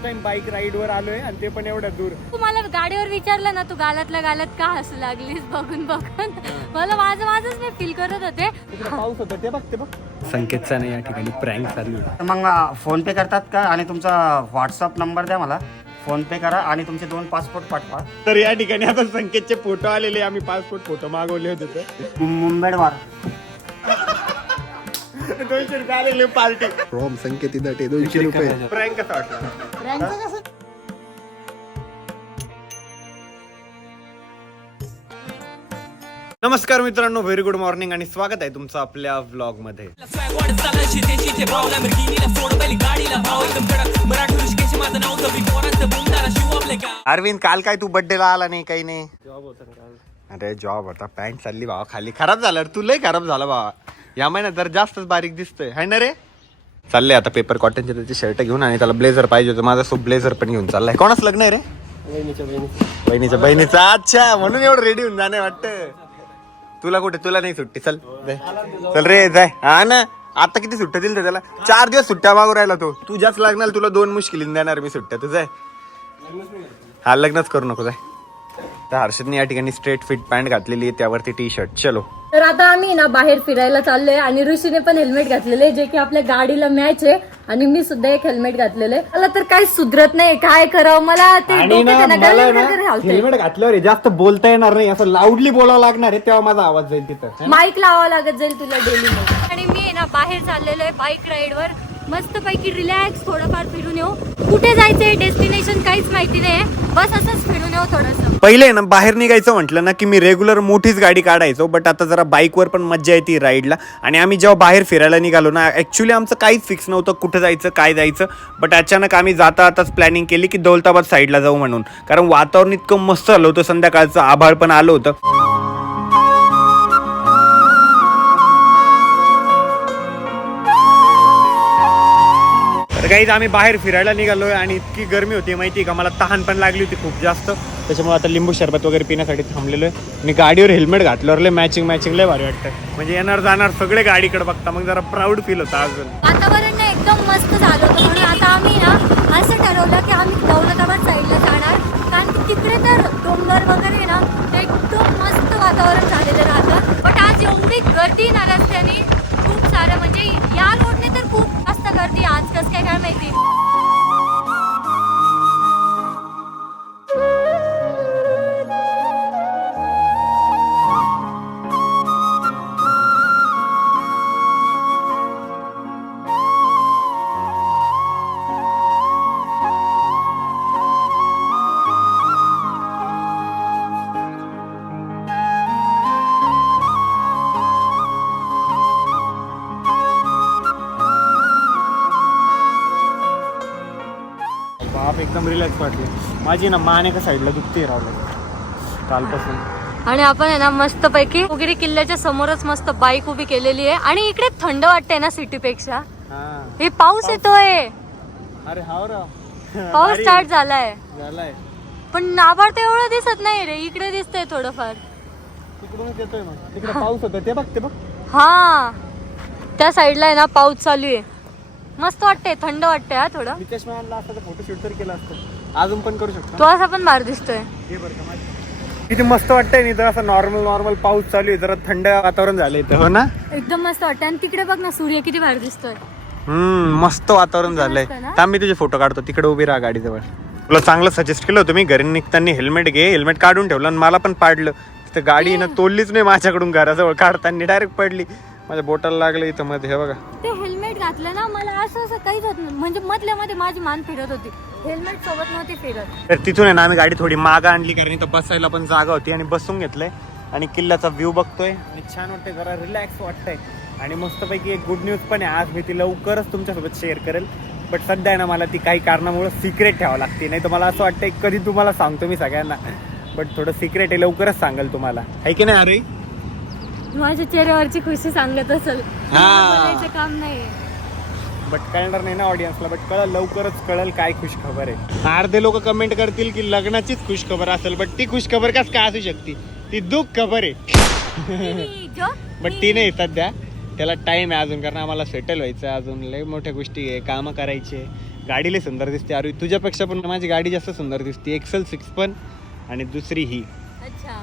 First time bike ride वर आलोय आणि ते पण एवढ्या दूर. तू मला गाडीवर विचारलं ना, तू गालातल्या गालात का हसू लागलीस बघून बघून. मला माझंच मी फील करत होते. पाऊस होता ते बघ संकेतचा नाही या ठिकाणी प्रँक चालू आहे. मग फोन पे करतात का? आणि तुमचा व्हॉट्सअप नंबर द्या मला, फोन पे करा आणि तुमचे 2 पासपोर्ट पाठवा. तर या ठिकाणी आता संकेतचे फोटो आलेले, आम्ही पासपोर्ट फोटो मागवले होते. मुंबईवर 200 रुपये आलेले पार्टी फ्रॉम संकेत इदाटे 200 रुपये. प्रँक कसा वाटला? नमस्कार मित्रांनो, व्हेरी गुड मॉर्निंग आणि स्वागत आहे तुमचं आपल्या व्लॉग मध्ये. अरविंद, काल काय तू बर्थडे ला आला नाही? काही नाही. जॉब होता काल. अरे जॉब होता. पॅन्ट चालली भावा खाली, खराब झालं. तू लय खराब झाला भावा. या महिन्यात जर जास्तच बारीक दिसतोय है ना रे. चाललंय आता पेपर कॉटनचे त्याचे शर्ट घेऊन, आणि त्याला ब्लेझर पाहिजे होतं. माझा सोबत ब्लेझर पण घेऊन चाललाय. कोणाच लग्न आहे रे? बहिणीच्या बहिणीचा. अच्छा, म्हणून एवढं रेडी होऊन जाणे वाटतं. तुला कुठे? तुला नाही सुट्टी. चल चल रे, जाय. हा ना, आता किती सुट्ट्या दिल त्याला? 4 दिवस सुट्ट्या मागू राहिला तो. तुझ्याच लागणार, तुला 2 मुश्किलीन देणार मी सुट्ट्या. तुझं हा, लग्नच करू नको. जाय. तर हर्षदने या ठिकाणी स्ट्रेट फिट पॅन्ट घातलेली आहे, त्यावरती टी शर्ट. चलो. तर आता आम्ही ना बाहेर फिरायला चाललोय आणि ऋषीने पण हेल्मेट घातलेले, जे की आपल्या गाडीला मॅच आहे. आणि मी सुद्धा एक हेल्मेट घातलेले. मला तर काही सुधरत नाही, काय करावं. मला ते हेल्मेट घातल्यावर जास्त बोलता येणार नाही, असं लाऊडली बोलावं लागणार आहे, तेव्हा माझा आवाज जाईल तिथं. माईक लावावं लागत जाईल तुला डेली. आणि मी ना बाहेर चाललेलो आहे बाईक राईड वर. मस्त पैकी रिलॅक्स थोडंफार फिरून येऊ. कुठे जायचंय, डेस्टिनेशन काहीच माहिती नाही, बस असंच फिरून येऊ थोडंसं. पहिले ना बाहेर निघायचं म्हटलं ना की मी रेग्युलर मोठीच गाडी काढायचो, बट आता जरा बाईकवर पण मज्जा येते राईडला. आणि आम्ही जेव्हा बाहेर फिरायला निघालो ना, ऍक्च्युली आमचं काहीच फिक्स नव्हतं कुठं जायचं काय जायचं. बट अचानक आम्ही जाता आताच प्लॅनिंग केली की दौलताबाद साईडला जाऊ म्हणून, कारण वातावरण इतकं मस्त झालं होतं. संध्याकाळचं आभाळ पण आलं होतं. काहीच आम्ही बाहेर फिरायला निघालोय आणि इतकी गरमी होती माहिती का, मला तहान पण लागली होती खूप जास्त. त्याच्यामुळे आता लिंबू सरबत वगैरे पिण्यासाठी थांबलेलो आहे. आणि गाडीवर हेल्मेट घातल्यावर लय मॅचिंग लय भारी वाटतं. म्हणजे येणार जाणार सगळे गाडीकडे बघता, मग जरा प्राऊड फील होतं. अजून वातावरण ना एकदम मस्त झालं होतं, म्हणून आता आम्ही ना असं ठरवलं की आम्ही दौलताबाद साईडला जाणार. कारण की तिकडे तर डोंगर वगैरे ना, ते एकदम मस्त वातावरण झालेलं राहतं. बट आज एवढी गर्दी ना रस्त्याने, खूप सारं, म्हणजे या रोडने तर खूप जास्त गर्दी. आज कसं काय माहिती. एकदम रिलॅक्स वाटली. माझी ना मान एका साईडला दुखते राहिलं कालपासून. आणि आपण आहे ना मस्त पैकी उगिरी किल्ल्याच्या समोरच मस्त बाईक उभी केलेली आहे. आणि इकडे थंड वाटतंय ना सिटीपेक्षा. हे पाऊस येतोय. अरे हा रा, पाऊस स्टार्ट झालाय. पण नाबाड तर एवढं दिसत नाही रे, इकडे दिसतंय थोडंफार. तिकडूनच येतोय. मग तिकडे पाऊस होता ते बघ. हा, त्या साईडला आहे ना पाऊस चालू आहे. मस्त वाटतंय, थंड वाटतंय. हा थोडं नितेश मॅनला असं फोटोशूट तर केला असतं, अजून पण करू शकतो. तो असा पण बाहेर दिसतोय. किती मस्त वाटतंय. नाही तर असं नॉर्मल पाऊस चालू आहे, जरा थंड वातावरण झालंय इथं. हो ना, एकदम मस्त वाटतंय. आणि तिकडे बघ ना, सूर्य किती बाहेर दिसतोय. मस्त वातावरण झालंय. थांब, मी तुझे फोटो काढतो. तिकडे उभी राहा गाडीजवळ. तुला चांगलं सजेस्ट केलं होतं मी, घरी निघताना हेल्मेट घे. हेल्मेट काढून ठेवलं आणि मला पण पाडलं. तिथं गाडी ना तोडलीच नाही माझ्याकडून, घराजवळ काढताना डायरेक्ट पडली. माझ्या बोटाला लागलं इथं मध्ये. हे बघा, ते हेल्मेट घातलं ना, मला असं काहीच होत नाही. म्हणजे मधल्या मध्ये माझी मान फिरत होती, हेल्मेट सोबत नव्हती फिरत. तर तिथून आहे ना आम्ही गाडी थोडी मागं आणली, कारण इथं बसायला पण जागा होती. आणि बसून घेतलंय आणि किल्ल्याचा व्ह्यू बघतोय आणि छान वाटतंय, जरा रिलॅक्स वाटतंय. आणि मस्तपैकी एक गुड न्यूज पण आहे आज, मी ती लवकरच तुमच्यासोबत शेअर करेल. बट सध्या आहे ना मला ती काही कारणामुळे सिक्रेट ठेवावं लागते. नाही तर मला असं वाटतंय कधी तुम्हाला सांगतो मी सगळ्यांना, बट थोडं सिक्रेट आहे, लवकरच सांगेल तुम्हाला. आहे की नाही अरे? माझ्या चेहऱ्यावरची खुशी सांगत असेल, बोलायचं काम नाही. बट कळणार नाही ना ऑडियन्सला, बट लवकरच कळेल काय खुश खबर आहे. अर्धे लोक कमेंट करतील की लग्नाचीच खुश खबर असेल, बट ती खुश खबर कस काय असू शकते? ती दुःख खबर आहे. बट ती नाही सध्या, त्याला टाइम आहे अजून, कारण आम्हाला सेटल व्हायचं, अजून लय मोठ्या गोष्टी आहे, कामं करायचे, गाडीला सुंदर दिसते अरे, तुझ्यापेक्षा पण माझी गाडी जास्त सुंदर दिसते. एक्सेल 6 पण आणि दुसरी ही. अच्छा,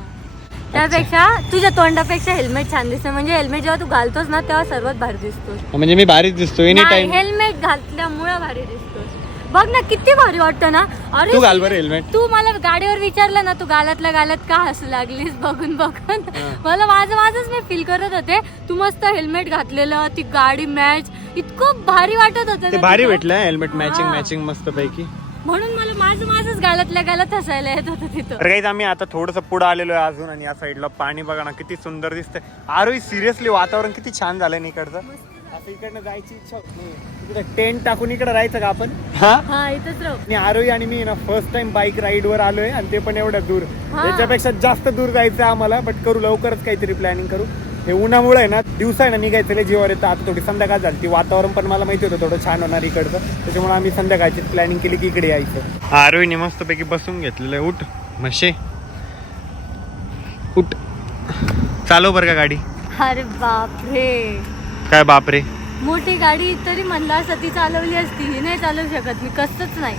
त्यापेक्षा तुझ्या तोंडापेक्षा हेल्मेट छान दिसतं. म्हणजे हेल्मेट जेव्हा तू घालतोस ना तेव्हा सर्वात भारी दिसतोस. म्हणजे मी भारीच दिसतो एनी टाइम. हेल्मेट घातल्यामुळे भारी दिसतोस. बघ ना किती भारी वाटतं ना. अरे तू घाल बरं हेल्मेट. तू मला गाडीवर विचारलं ना, तू गालातल्या गालात का हसू लागलीस बघून बघून. मला माझंच मी फील करत होते. तू मस्त हेल्मेट घातलेलं, ती गाडी मॅच, इतकं भारी वाटत होतं. ते भारी भेटलं हेल्मेट मॅचिंग मस्त पैकी. म्हणून मला माझंच गालातल्या गालात हसायला येत होतं तिथं. तर काही आम्ही आता थोडंसं पुढे आलेलो आहे अजून, आणि या साईडला पाणी बघा ना किती सुंदर दिसतंय. आरोही सिरियसली वातावरण किती छान झालंय ना इकडचं. आता इकडनं जायची इच्छा होत नाही. इकडे टेंट टाकून इकडे राहायचं का आपण? हा इथंच राहू. आणि आरोही आणि मी ना फर्स्ट टाइम बाईक राईड वर आलोय, आणि ते पण एवढ्या दूर. याच्यापेक्षा जास्त दूर जायचं आम्हाला, बट करू लवकरच काहीतरी प्लॅनिंग करू. हे उन्हामुळे आहे ना दिवसा आहे ना निघायचं जीवावर येतं. आता थोडी संध्याकाळ झाली, ती वातावरण पण मला माहिती होतं थोडं छान होणार इकडचं, त्याच्यामुळे आम्ही संध्याकाळची प्लॅनिंग केली की इकडे यायचं. आरोहीने मस्तपैकी बसून घेतलेलं आहे. उठ म्हशे उठ, चालव बरं का गाडी. अरे बापरे, काय बापरे, मोठी गाडी तरी म्हणला असं ती चालवली असती. ही नाही चालवू शकत मी, कसंच नाही.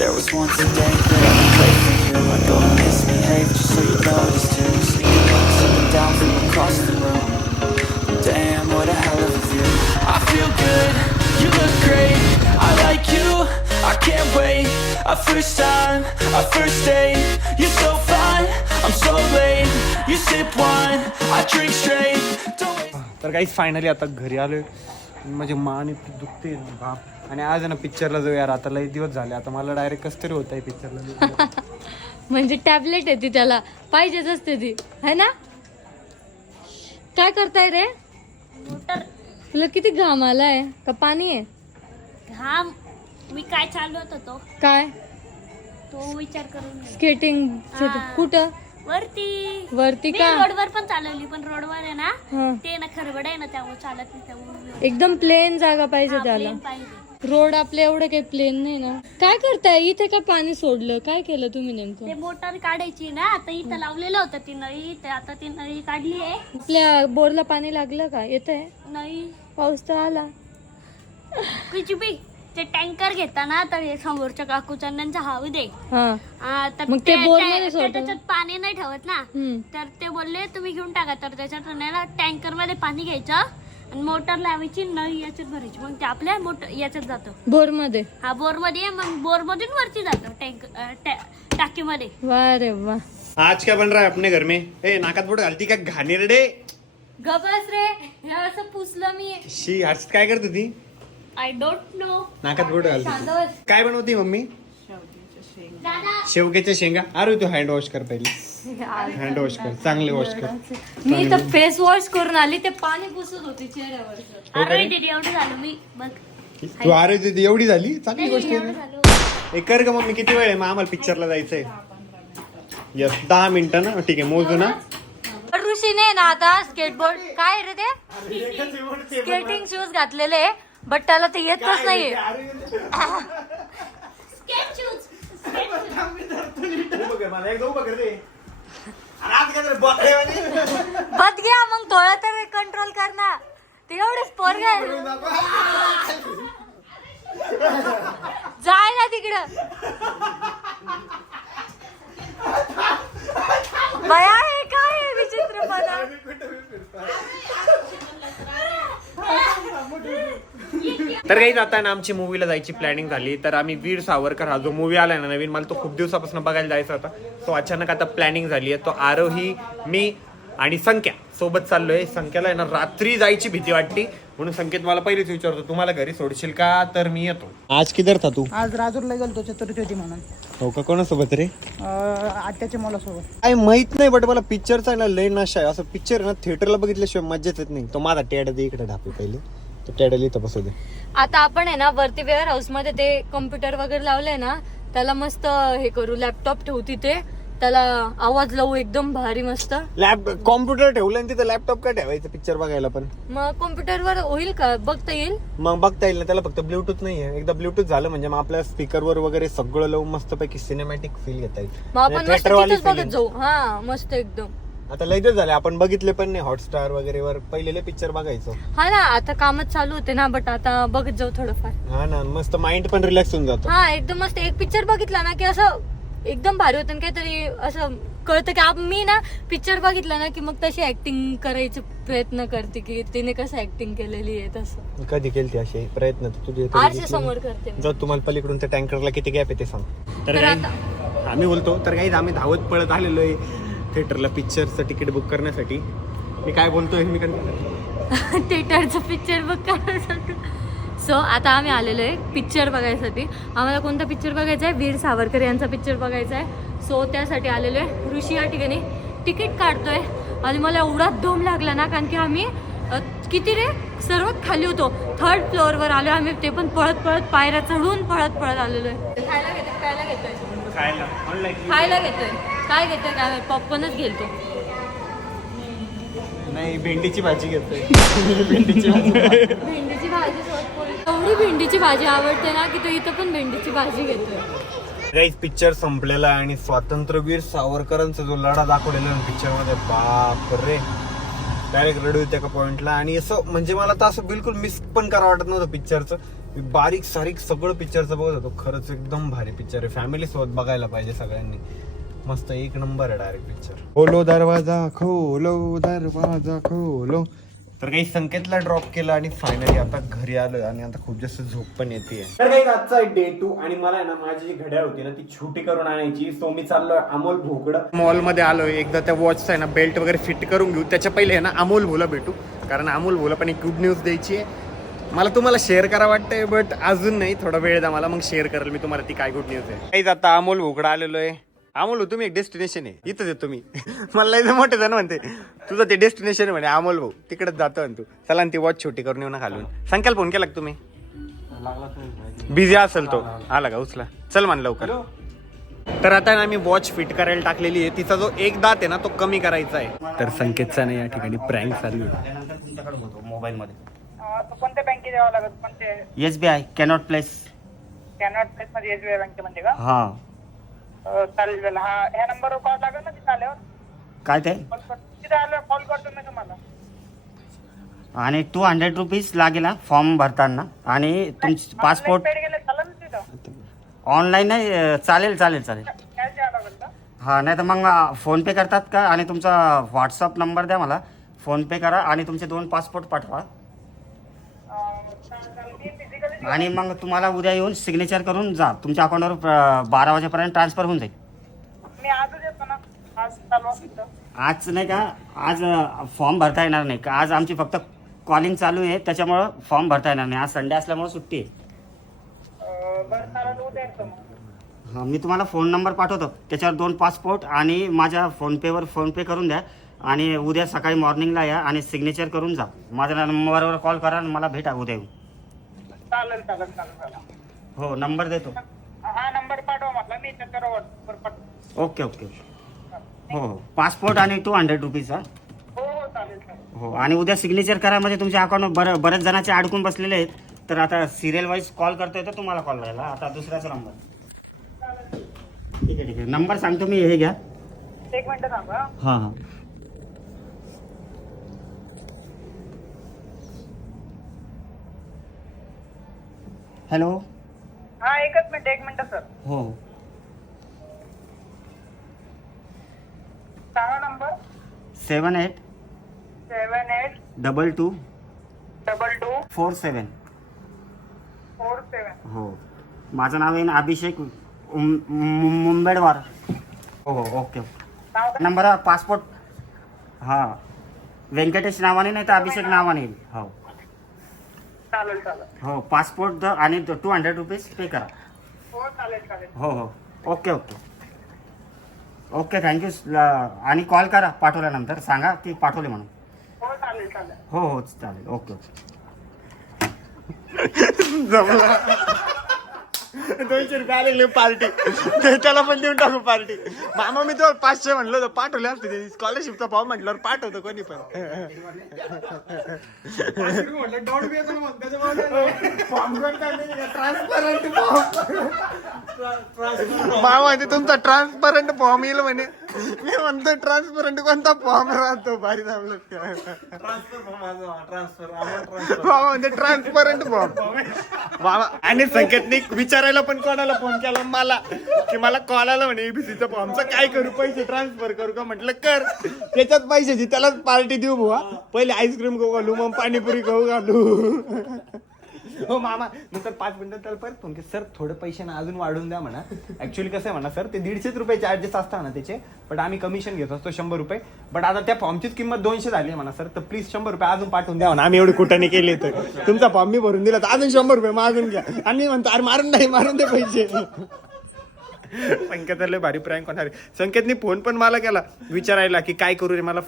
There was once a day that I would pray for you. I'd go and misbehave just so you noticed too. Sneaking up, sitting down from across the room. Damn, what a hell of a view. I feel good, you look great. I like you, I can't wait. A first time, a first date. You're so fine, I'm so late. You sip wine, I drink straight. Don't waste. तर काही finally आता घरी आलोय. माझी मान इतकी दुखते ना बाप. आणि आज ना पिक्चरला जाऊ यार, आता लई दिवस झाले. आता मला डायरेक्ट कस तरी होत आहे पिक्चरला. म्हणजे टॅबलेट आहे ती, त्याला पाहिजेच असते ती, है ना? काय करताय रे? तुला किती घाम आलाय का पाणी आहे? घाम मी काय चालवत होतो काय तो विचार करून स्केटिंग? कुठं? वरती का? रोडवर पण चालवली, पण रोडवर आहे ना हा. ते ना खरबड आहे ना, त्यामुळे चालत नाही. त्यामुळे एकदम प्लेन जागा पाहिजे त्याला. प्लेन पाहिजे. रोड आपले एवढं काही प्लेन नाही ना. काय करताय इथे? का पाणी सोडलं? काय केलं तुम्ही ते नेमकं? मोटर काढायची ना, आता इथं लावलेलं होतं ती नळी, ते आता ती नळी काढली आहे. आपल्या बोरला पाणी लागलं का? येतंय? नळी पाऊस तर आला. कुछ बी ते टँकर घेताना तर हे समोरच्या काकूचा त्यांचा हावी दे. हा. तर मग ते बोरमध्ये ते सोडतात. त्याच्यात पाणी नाही ठेवत ना, हम्म. तर ते बोलले तुम्ही घेऊन टाका. तर त्याच्यात ना टँकर मध्ये पाणी घ्यायचं आणि मोटर लावायची, नळी याच्यात भरायची, मग ते आपल्या याच्यात जातं. बोर मध्ये? हा बोर मध्ये, मग बोर मधून वरती जातं टाकीमध्ये. वा रे वा. आज क्या बन रहा है अपने घर में? ए नाकात बोट घालती का घाणेरडे? गबस रे, हे असं पुसलं मी. शी हर्षित काय करत होती? I don't know. नाकात बोट घालती. काय बनवती मम्मी? दादा शेवग्याच्या शेंगा. अरे तू हँड वॉश कर पहिले. हँड वॉश कर, चांगले वॉश कर. मी तर फेस वॉश करून आली, ते पाणी पुसत होती चेहऱ्यावर. अरे दीदी एवढं झालं मी बघ. तू आरोग्य एवढी झाली, चांगली गोष्ट आहे एवढं ना. झालं. एक कर का मम्मी, किती वेळ आहे? मग आम्हाला पिक्चरला जायचंय. यस 10 मिनिटं ना. ठीक आहे मोजू ना. ऋषीने ना आता स्केटबोर्ड, काय रे ते स्केटिंग शूज घातलेले, बट त्याला ते येतच नाहीये. Skate shoes. बद घ्या मग थोडं तर कंट्रोल कर ना. ते एवढेच पोरग जाय ना तिकडं. बया हे काय विचित्रपणा. तर काही आता ना आमची मूवीला जायची प्लॅनिंग झाली. तर आम्ही वीर सावरकर हा जो मूवी आलाय ना नवीन, मला तो खूप दिवसापासून बघायला जायचा होता. तो अचानक आता प्लॅनिंग झाली आहे. तो आरोही, मी आणि संख्या सोबत चाललोय. संख्याला आहे ना रात्री जायची भीती वाटते, म्हणून संकेत मला पहिलेच विचारतो तुम्हाला घरी सोडशील का? तर मी येतो. आज किधर था तू? आज राजूरला गेलतो चतुर्थी होती म्हणून. हो का? कोणासोबत रे? आत्याच्या मुलासोबत. काय माहित नाही, बट मला पिक्चरचा ना लय नशा आहे. असं पिक्चर ना थिएटरला बघितल्याशिवाय मज्जाच येत नाही. तो माझा टेड दे इकडे ढापे पहिले, तो टेडल इथं बसू दे. आता आपण आहे ना वरती वेअर हाऊस मध्ये ते कम्प्युटर वगैरे लावलंय ना, त्याला मस्त हे करू, लॅपटॉप ठेवू तिथे, त्याला आवाज लावू एकदम भारी मस्त. कॉम्प्युटर ठेवलं आणि तिथं लॅपटॉप का ठेवायचं पिक्चर बघायला? पण मग कॉम्प्युटरवर होईल का? बघता येईल? मग बघता येईल ना. त्याला फक्त ब्लूटूथ नाहीये. एकदा ब्लूटूथ झालं म्हणजे मग आपल्या स्पीकरवर वगैरे सगळं लावून मस्त पैकी सिनेमॅटिक फील घेता येईल. मग आपण मस्त थिएटरवाली तिथेच बघत feeling. जाऊ. हा मस्त एकदम. आता लय दिवस झाले आपण बघितले पण नाही हॉटस्टार वगैरे वर पहिलेले पिक्चर बघायचो. हा ना, आता कामच चालू होते ना, बट आता बघत जाऊ थोडंफार. हा ना, मस्त माइंड पण रिलॅक्स होऊन जातो. हा एकदम मस्त. एक पिक्चर बघितला ना की असं एकदम भारी होतं, काहीतरी असं कळतं की मी ना पिक्चर बघितला ना की मग तशी ऍक्टिंग करायचे प्रयत्न करते की तिने कसं ऍक्टिंग केलेली आहे तसं. कधी केलते असे प्रयत्न तुझे? आरसे समोर करते मी. जर तुम्हाला पलीकडून त्या टँकरला किती गॅप आहे ते सांग. तर तर काही आता आम्ही बोलतो तर काही आम्ही धावत पळत आलेलो आहे थिएटरला पिक्चरचं तिकीट बुक करण्यासाठी. मी काय बोलतोय मी थिएटरचं पिक्चर बुक करण्यासाठी. सो आता आम्ही आलेलो आहे पिक्चर बघायसाठी. आम्हाला कोणता पिक्चर बघायचा आहे? वीर सावरकर यांचा पिक्चर बघायचा आहे. सो त्यासाठी आलेलो आहे. ऋषी या ठिकाणी तिकीट काढतोय आणि मला एवढा दम लागला ना, कारण की आम्ही किती रे सर्वात खाली होतो, 3rd फ्लोअरवर आलो आम्ही, ते पण पळत पळत पायऱ्या चढून पळत आलेलो आहे. खायला घेतोय काय घेतोय काय पॉपकॉर्नच घेतो. नाही भेंडीची भाजी घेतोय. भेंडीची भाजी एवढी भेंडीची भाजी आवडते ना की तो इथं पण भेंडीची भाजी घेतोय. गाईज पिक्चर संपलेला आणि स्वातंत्र्यवीर सावरकरांचा जो लढा दाखवलेला पिक्चर मध्ये, बाप रे डायरेक्ट रडू येते एका पॉइंटला. आणि असं म्हणजे मला तर असं बिलकुल मिस पण करा वाटत नव्हतं पिक्चरचं. मी बारीक सारीक सगळं पिक्चरचं बघत होतो. खरंच एकदम भारी पिक्चर आहे, फॅमिली सोबत बघायला पाहिजे सगळ्यांनी. मस्त एक नंबर आहे डायरेक्ट पिक्चर. खोलो दरवाजा खोलो दरवाजा खोलो. तर काही संकेतला ड्रॉप केला आणि फायनली आता घरी आलोय आणि आता खूप जास्त झोप पण येते. तर काही आजचा आहे डे 2 आणि मला आहे ना माझी जी घड्याळ होती ना ती छोटी करून आणायची. सो मी चाललोय अमोल भोकड मॉल मध्ये आलोय. एकदा त्या वॉचचा आहे ना बेल्ट वगैरे फिट करून घेऊ. त्याच्या पहिले आहे ना अमोल भोला भेटू, कारण अमोल भोला पण एक गुड न्यूज द्यायची आहे. मला तुम्हाला शेअर करा वाटतंय बट अजून नाही, थोडा वेळ द्या मला, मग शेअर करेल मी तुम्हाला ती काय गुड न्यूज आहे. काहीच आता अमोल भोकडा आलेलो आहे. अमोल तुम्ही एक डेस्टिनेशन आहे इथंच येतो मी. मला लय मोठे जण म्हणते तुझं ते डेस्टिनेशन आहे म्हणे अमोल भाऊ, तिकडेच जातो तू. चला ती वॉच छोटी करून येऊ ना खालून. संकल्प फोन केला तुम्ही? बिझी असेल तो. आला का? उचला चल मान लवकर. तर आता ना मी वॉच फिट करायला टाकलेली आहे. तिचा जो एक दात आहे ना तो कमी करायचा आहे. तर संकेतचा नाही या ठिकाणी प्रँक चालू आहे. तुमच्याकडे होतो मोबाईल मध्ये. कोणत्या बँकेत द्यावं लागत? कोणते? SBI cannot place. Cannot place मध्ये SBI बँकेमध्ये का? हा चालेल. हा ह्या नंबरवर कॉल लागेल ना तिथे आल्यावर? काय ते? तिथे आल्यावर कॉल करतो मी तुम्हाला. आणि 200 रुपीज लागेल फॉर्म भरताना. आणि तुमची पासपोर्ट पेड गेले चालेल ना तिथं? ऑनलाईन नाही चालेल चालेल चालेल. कॅश द्यावं लागेल का? हां नाही तर मग फोनपे करतात का? आणि तुमचा व्हॉट्सअप नंबर द्या मला, फोनपे करा आणि तुमचे 2 पासपोर्ट पाठवा. आणि मग तुम्हाला उद्या येऊन सिग्नेचर करून जा. तुमच्या अकाउंटवर 12 वाजेपर्यंत ट्रान्सफर होऊन जाईल. मी आजच येतो ना, आज चालू असतं. आज नाही का, आज फॉर्म भरता येणार नाही का? आज आमची फक्त कॉलिंग चालू आहे, त्याच्यामुळं फॉर्म भरता येणार नाही. आज संडे असल्यामुळं सुट्टी आहे. बरं चालेल, उद्या येतो मग. हां मी तुम्हाला फोन नंबर पाठवतो, त्याच्यावर 2 पासपोर्ट आणि माझ्या फोनपेवर फोनपे करून द्या. आणि उद्या सकाळी मॉर्निंगला या आणि सिग्नेचर करून जा. माझ्या नंबरवर कॉल करा आणि मला भेटा उद्या येऊन. चालेल चालेल चालेल. हो नंबर देतो. हा नंबर पाठवा म्हटलं मी, त्याच्यावर व्हॉट्सअपवर पाठवतो. Okay okay. हो हो पासपोर्ट आणि 200 रुपीज. हां हो हो चालेल चालेल. हो आणि उद्या सिग्नेचर करा, म्हणजे तुमच्या अकाउंटवर बऱ्याच जणांचे अडकून बसलेले आहेत. तर आता सिरियल वाईज कॉल करता येतं तुम्हाला कॉल करायला. आता दुसऱ्याचा नंबर. ठीक आहे ठीक आहे. नंबर सांगतो मी, हे घ्या. 1 मिनिट थांबा. हां हां हॅलो. हा एकच मिनिट 1 मिनिट सर. हो सांगा नंबर. 78 78 22 22 47. 47. हो माझं नाव आहे ना अभिषेक मुंबेडवार. हो हो ओके. नाव काय? Number passport. हां व्यंकटेश नावाने नाही तर अभिषेक नावाने येईल. हो चालेल चालेल. हो पासपोर्ट आणि 200 रुपीज पे करा. हो चालेल चालेल. हो हो ओके ओके ओके थँक्यू. आणि कॉल करा पाठवल्यानंतर, सांगा की पाठवले म्हणून. हो चालेल चालेल. हो हो चालेल ओके ओके. जमला. 200 रुपये आले पार्टी, त्याला पण देऊन टाकू पार्टी. मामा मी तो 500 म्हणलं होतं, पाठवले असते स्कॉलरशिपचा फॉर्म म्हटल्यावर पाठवतो कोणी पण. मामा म्हणते तुमचा ट्रान्सपरंट फॉर्म येईल म्हणे. मी म्हणतो ट्रान्सपरंट कोणता फॉर्म राहतो भारी थांबलं. मामा म्हणते ट्रान्सपरंट फॉर्म. मामा आणि संकेतने विचारायला पण कोणाला फोन केला मला, की मला कॉल आला म्हणे एबीसीचा फॉर्मचा काय करू, पैसे ट्रान्सफर करू का. म्हटलं कर, त्याच्यात पैशाची त्यालाच पार्टी देऊ बुवा. पहिले आईस्क्रीम खाऊ घालू, मग पाणीपुरी खाऊ घालू. हो मामा नंतर 5 मिनिटात त्याला परत फोन की सर थोडे पैसे ना अजून वाढून द्या म्हणा. ऍक्च्युअली कसं आहे म्हणा सर, ते 150 रुपये चार्जेस असतात ना त्याचे, बट आम्ही कमिशन घेत असतो 100 रुपये. बट आता त्या फॉर्मचीच किंमत 200 झाली म्हणा सर, तर प्लीज 100 रुपये अजून पाठवून द्या म्हणा. आम्ही एवढे कुठं केले तर तुमचा फॉर्म मी भरून दिला तर अजून 100 रुपये मागून घ्या. आणि म्हणतो अरे मारून नाही, मारून दे पैसे. संकेतले भारी प्रँक होणार. संकेतने फोन पण मला केला विचारायला की काय करू रे. मला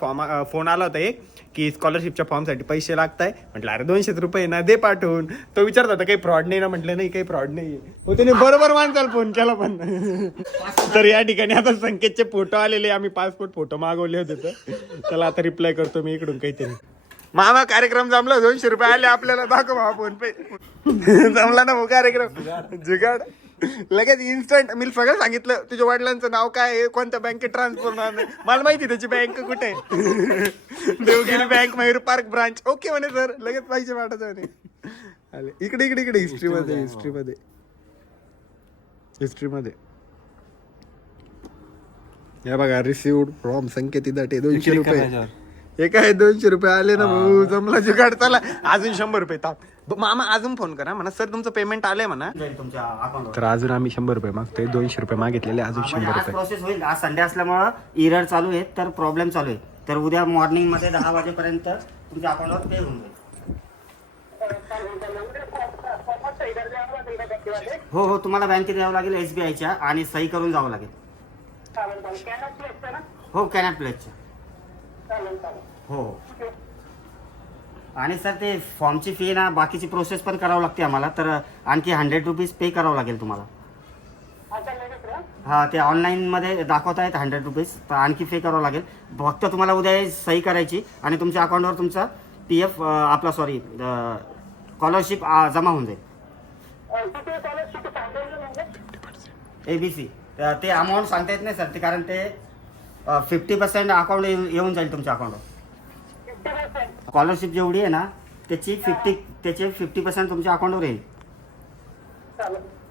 फोन आला होता एक की स्कॉलरशिपच्या फॉर्मसाठी पैसे लागताय. म्हटलं अरे 200 रुपये ना दे पाठवून. तो विचारत होता काही फ्रॉड नाही ना. म्हटलं नाही काही फ्रॉड नाही. हो त्याने बरोबर माणसाला फोन केला पण. तर या ठिकाणी आता संकेतचे फोटो आलेले, आम्ही पासपोर्ट फोटो मागवले होते तर त्याला आता रिप्लाय करतो मी इकडून काहीतरी. मामा कार्यक्रम जमला, 200 रुपये आले आपल्याला, दाखव भावा फोन पे. जमला ना भाऊ कार्यक्रम, जुगाड लगेच इन्स्टंट. मी सगळं सांगितलं तुझ्या वडिलांचं नाव काय आहे, कोणत्या बँकेत ट्रान्सफर होणार नाही, मला माहिती त्याची बँक कुठे आहे. Deogiri bank, Mayur park branch. Okay म्हणे सर, लगेच पैसे पाठायचं म्हणे. आले इकडे इकडे इकडे हिस्ट्रीमध्ये हे बघा, रिसिव्ड फ्रॉम संकेत दाटे 200 रुपये. हे काय 200 रुपये आले ना भाऊ, जमला जुगाड. चला अजून 100 रुपये ताप. मामा अजून फोन करा म्हणा सर तुमचं पेमेंट आलंय म्हणा. तुमच्या अकाउंटवर तर अजून आम्ही 100 रुपये मागतोय, 200 रुपये मागितलेले, अजून 100 आज रुपये. प्रोसेस होईल. आज संडे असल्यामुळं इरर चालू आहे, तर प्रॉब्लेम चालू आहे. तर उद्या मॉर्निंग मध्ये 10 वाजेपर्यंत तुमच्या अकाउंटवर पे होऊन जाईल. हो हो, तुम्हाला बँकेत यावं लागेल SBIच्या, आणि सही करून जावं लागेल. हो कॅनॉट प्लेसच्या. हो. आणि सर ते फॉर्मची फी ना, बाकीची प्रोसेस पण करावं लागते आम्हाला, तर आणखी 100 रुपीज पे करावं लागेल तुम्हाला. हां, ते ऑनलाईनमध्ये दाखवत आहेत 100 रुपीज, तर आणखी पे करावं लागेल. फक्त तुम्हाला उद्या सही करायची आणि तुमच्या अकाउंटवर तुमचा PF आपला स्कॉलरशिप जमा होऊन जाईल. ABC ते अमाऊंट सांगता येत नाही सर, ते कारण ते 50% अकाउंट येऊन जाईल तुमच्या अकाउंटवर. स्कॉलरशिप जेवढी आहे ना त्याचे 50% तुमच्या अकाउंटवर येईल.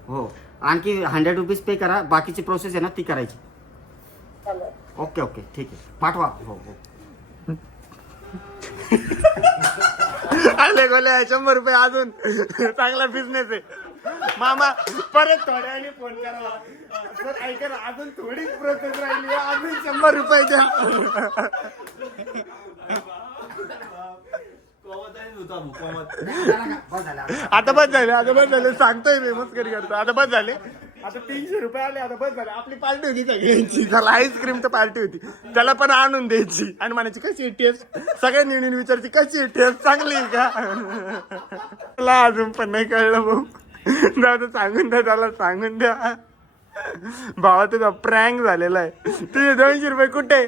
हो, आणखी 100 रुपीज पे करा, बाकीची प्रोसेस आहे ना ती करायची. ओके ओके ठीक आहे, पाठवा. हो हो. आले गोले 100 रुपये अजून, चांगला बिझनेस आहे. मामा परत थोड्या वेळाने फोन करा सर, ऐका ना अजून थोडीच प्रोसेस राहिली, अजून 100 रुपये द्या. आता बस झाले सांगतोय मी, मस्करी करतो. आता बस झाले, आता 300 रुपये आले, आता बस झाले. आपली पार्टी होती सगळ्यांची, त्याला आईस्क्रीम तर पार्टी होती, त्याला पण आणून द्यायची आणि म्हणायची कशी टेस्ट. सगळ्यांनी येऊन विचारची कशी टेस्ट, चांगली आहे का. मला अजून पण नाही कळलं भाऊ. जाऊ सांगून द्या, त्याला सांगून द्या भावा तुझा प्रँक झालेला आहे. तुझे 200 रुपये कुठे.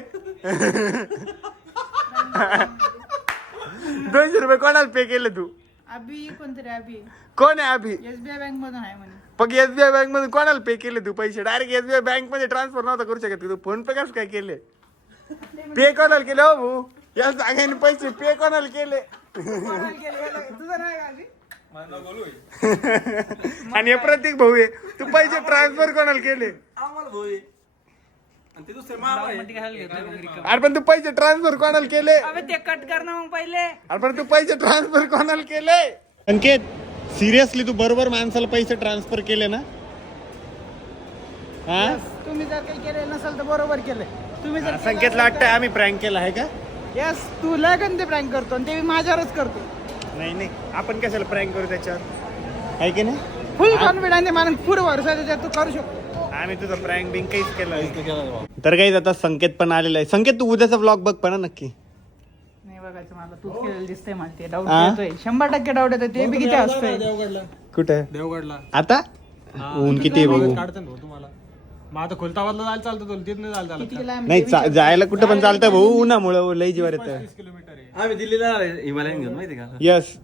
200 रुपये कोणाला पे केले तू. अभि कोणतरी अभि कोण आहे अभि. SBI बँक मधून आहे म्हणे. पण SBI बँक मध्ये कोणाला पे केले तू पैसे. डायरेक्ट SBI बँक मध्ये ट्रान्सफर नव्हता करू शकत तू. फोन पे कसं काय केले. पे कोणाला केले हो भाऊ, या सांगाने पैसे पे कोणाला केले. तुझं नाही का अभि? आणि हे प्रतीक भाऊ आहे, तू पैसे ट्रान्सफर कोणाला केले. अरे पण तू पैसे ट्रान्सफर कोणाला केले. अबे ते कट कर ना मग पहिले. अरे पण तू पैसे ट्रान्सफर कोणाला केले. संकेत सिरियसली तू बरोबर माणसाला पैसे ट्रान्सफर केले ना. हा तुम्ही जर काही केले नसेल तर बरोबर केले तुम्ही. जर संकेतला वाटतंय आम्ही प्रँक केला आहे का. यस, तू लगन ते प्रँक करतो आणि ते माझ्यावरच करतो. नाही आपण कशाला प्रँक करू त्याच्यावर, आहे की नाही. फुल कॉन्फिडन्स माणूस पुढे भरोसा त्याच्यात तू करू शकतो. आम्ही तुझं प्रँक बिंक काहीच केलं. तर काही आता संकेत पण आलेला आहे. संकेत तू उद्याचा ब्लॉग बघ पण नक्की. नाही बघायचं मला, तूच केलेलं दिसतंय मला. ते डाऊट येतोय, 100% डाऊट येतोय. ते बी किती असतंय. कुठे देवगडला. आता ऊन किती आहे भाऊ? तुम्हाला मग आता खुलताबादला जायला चालतं तुला तिथनं जायला चालतं किती लांब नाही जायला कुठं पण चालतं भाऊ, उन्हामुळं लई जीवार येतं. किलोमीटर आहे. आम्ही दिल्लीला हिमालयन घेऊन माहिती का? यस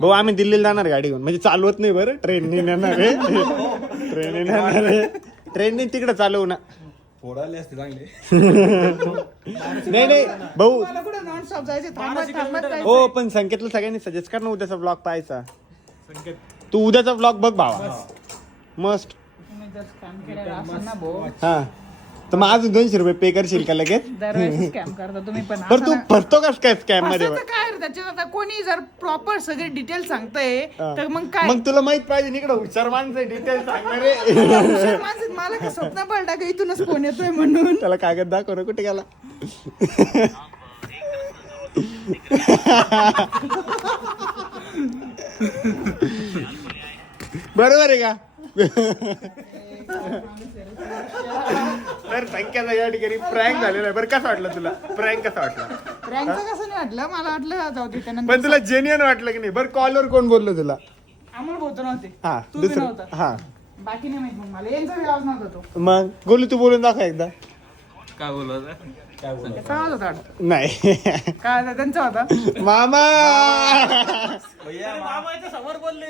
भाऊ, आम्ही दिल्लीला जाणार गाडी घेऊन, म्हणजे चालवत नाही बरं, ट्रेनने नेणार आहे. ट्रेनने नेणार आहे, ट्रेनने तिकडे चालवू ना. फोडायला असते चांगले. नाही नाही भाऊ, मला कुठे नॉन स्टॉप जायचं थांबत जायचं. हो पण संकेतला सगळ्यांनी सजेस्ट कर ना उद्याचा ब्लॉग पाहायचा. तू उद्याचा ब्लॉग बघ भावा, मस्त. तुम्ही जर स्कॅम केलेला असेल ना भाऊ, हा तर मग अजून 200 रुपये पे करशील का लगेच? दरवेळेस स्कॅम करता तुम्ही पण. पण तू फसतो का काय स्कॅम मध्ये? फसायचं काय रे त्याच्यात? आता कोणी जर प्रॉपर सगळे डिटेल सांगतंय तर मग काय? मग तुला माहित पाहिजे इकडे हुशार माणसं डिटेल सांगणार रे. हुशार माणसं, मला काय स्वप्न पडला का इथूनच फोन येतोय म्हणून. त्याला कागद दाखव ना, कुठे गेला? बरोबर आहे का? तर संख्याचा या ठिकाणी प्रँक झालेला आहे. बरं कसं वाटलं तुला? प्रँक कसा वाटला? प्रँकचं कसं नाही वाटलं, मला वाटलं जाऊ दे त्यानंतर. पण तुला जेन्युइन वाटलं की नाही? बरं कॉलवर कोण बोललो तुला? अमोल बोलतो नव्हते, हा तू बी दुसरं नव्हता. हा बाकी नाही माहित, मग मला यांचा बी आवाज नव्हता तो. मग गोलू तू बोलून दाखव एकदा. काय बोलत? त्याचा आवाज होता वाटतं. नाही काय होता? त्यांचा होता. मामा. समोर बोलले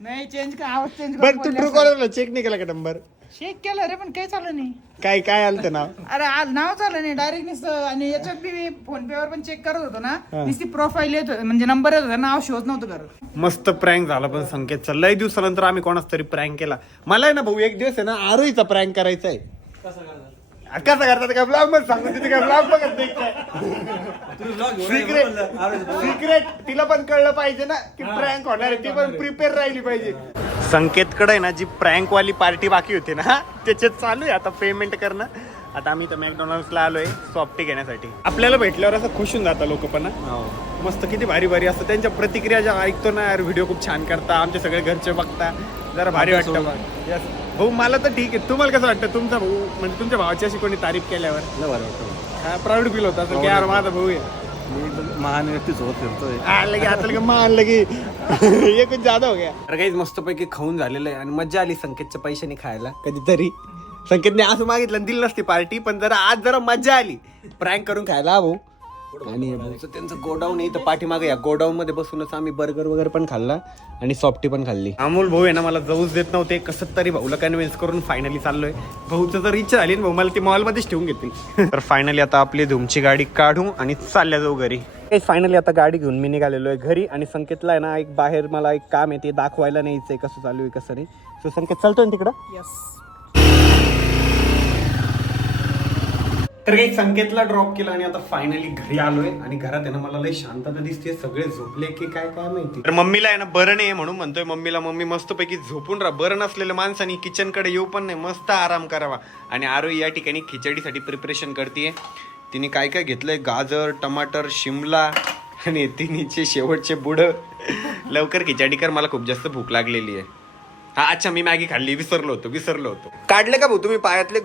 नाही चेंज का आवाज चेंज बरं तू ट्रू कॉलरला चेक नाही केला का नंबर? चेक केलं रे, पण काही चाललं नाही. काय काय आलं ते नाव? अरे नाव चाललं नाही डायरेक्ट नुसतं. आणि याच्यात बी मी फोन पे वर पण चेक करत होतो ना, नुसती प्रोफाईल येत होती, म्हणजे नंबर येत होता, नाव शोध नव्हतं करत. मस्त प्रँक झाला पण संकेतचा. लय दिवसानंतर आम्ही कोणाच तरी प्रँक केला. मला आहे ना भाऊ एक दिवस आहे ना आरोहीचा प्रँक करायचा आहे. कसं करतात काय? ब्लॉग मध्ये सांगून तिथे काय ब्लॉग बघत नाही काय? सिक्रेट तिला पण कळलं पाहिजे ना की प्रँक होणार आहे, ती पण प्रिपेअर राहिली पाहिजे. संकेतकडे ना जी प्रँक वाली पार्टी बाकी होती ना, त्याच्यात चालू आहे आता पेमेंट करणं. आता आम्ही तर मॅकडॉनल्ड्सला आलोय सॉफ्टी घेण्यासाठी. आपल्याला भेटल्यावर असं खुश होऊन जातं लोक पण. मस्त किती भारी भारी असतं त्यांच्या प्रतिक्रिया ज्या ऐकतो ना, यार व्हिडिओ खूप छान करता, आमचे सगळे घरचे बघता, जरा भारी वाटतं बघ. यस भाऊ, मला तर ठीक आहे. तुम्हाला कसं वाटतं? तुमचा भाऊ म्हणजे तुमच्या भावाची अशी कोणी तारीफ केल्यावर प्राऊड फील होत असेल की यार माझा भाऊ आहे. महान व्यक्तीच होत फिरतोय. लगे आता लगे मान लगे ये कुछ ज्यादा हो गया. अरे काही मस्त पैकी खाऊन झालेलं आहे आणि मजा आली संकेतच्या पैशाने खायला. कधीतरी संकेतने असं मागितलं दिली नसती पार्टी, पण जरा आज जरा मजा आली प्रँक करून खायला भाऊ. आणि भाऊचं त्यांचं गोडाऊन आहे तर पाठीमागे या गोडाऊन मध्ये बसूनच आम्ही बर्गर वगैरे पण खाल्ला आणि सॉफ्टी पण खाल्ली. अमोल भाऊ आहे ना मला जाऊच देत नव्हते, कसं तरी भाऊला कन्व्हिन्स करून फायनली चाललोय. भाऊचं तर इच्छा झाली ना, भाऊ मला ती मॉलमध्येच ठेवून घेतील. तर फायनली आता आपली धुमची गाडी काढू आणि चालल्या जाऊ घरी. फायनली आता गाडी घेऊन मी निघालेलो आहे घरी. आणि संकेतला आहे ना एक बाहेर मला एक काम आहे ते दाखवायला न्यायचंय, कसं चालू आहे कसं नाही. सो संकेत चालतोय ना तिकडं? तर काही संकेतला ड्रॉप केला आणि आता फायनली घरी आलोय. आणि घरात आहे ना मला लय शांतता दिसते, सगळे झोपले की काय काय माहिती. तर मम्मीला आहे ना बरं नाही म्हणून म्हणतोय मम्मीला, मम्मी मस्तपैकी झोपून राहा. बरं नसलेल्या माणसानी किचन कडे येऊ पण नाही, मस्त आराम करावा. आणि आरोही या ठिकाणी खिचडीसाठी प्रिपरेशन करतेय. तिने काय काय घेतलंय, गाजर, टमाटर, शिमला आणि तिन्हीचे शेवटचे बुडं. लवकर खिचडी कर, मला खूप जास्त भूक लागलेली आहे. हा अच्छा मी मॅगी खाल्ली, विसरलो होतो. काढले का भाऊ तुम्ही पायातले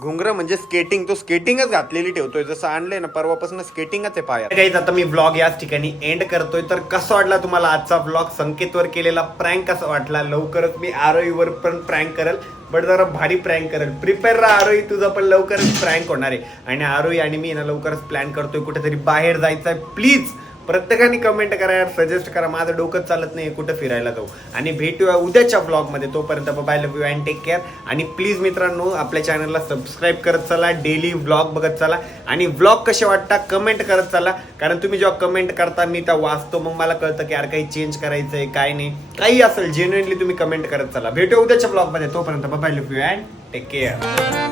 घुंगरं म्हणजे स्केटिंग? तो स्केटिंगच घातलेली ठेवतोय, जसं आणलंय ना परवापासून स्केटिंगच आहे पायात. गाईज आता मी ब्लॉग याच ठिकाणी एंड करतोय. तर कसा वाटला तुम्हाला आजचा ब्लॉग? संकेतवर केलेला प्रँक कसा वाटला? लवकरच मी आरोहीवर पण प्रँक करेल, बट जरा भारी प्रँक करेल. प्रिपेअर राहा आरोही, तुझा पण लवकरच प्रँक होणार आहे. आणि आरोही आणि मी ना लवकरच प्लॅन करतोय कुठेतरी बाहेर जायचं आहे. प्लीज प्रत्येकाने कमेंट करा यार, सजेस्ट करा. माझं डोकं चालत नाही कुठं फिरायला जाऊ. आणि भेटूया उद्याच्या ब्लॉगमध्ये. तोपर्यंत bye, love you and take care. आणि प्लीज मित्रांनो आपल्या चॅनलला सबस्क्राईब करत चला, डेली व्लॉग बघत चला. आणि व्लॉग कसे वाटतात कमेंट करत चला, कारण तुम्ही जेव्हा कमेंट करता मी त्या वाचतो, मग मला कळतं की यार काही चेंज करायचं आहे काय नाही, काही असेल जेन्युइनली तुम्ही कमेंट करत चला. भेटूया उद्याच्या ब्लॉगमध्ये. तोपर्यंत bye, love you and take care.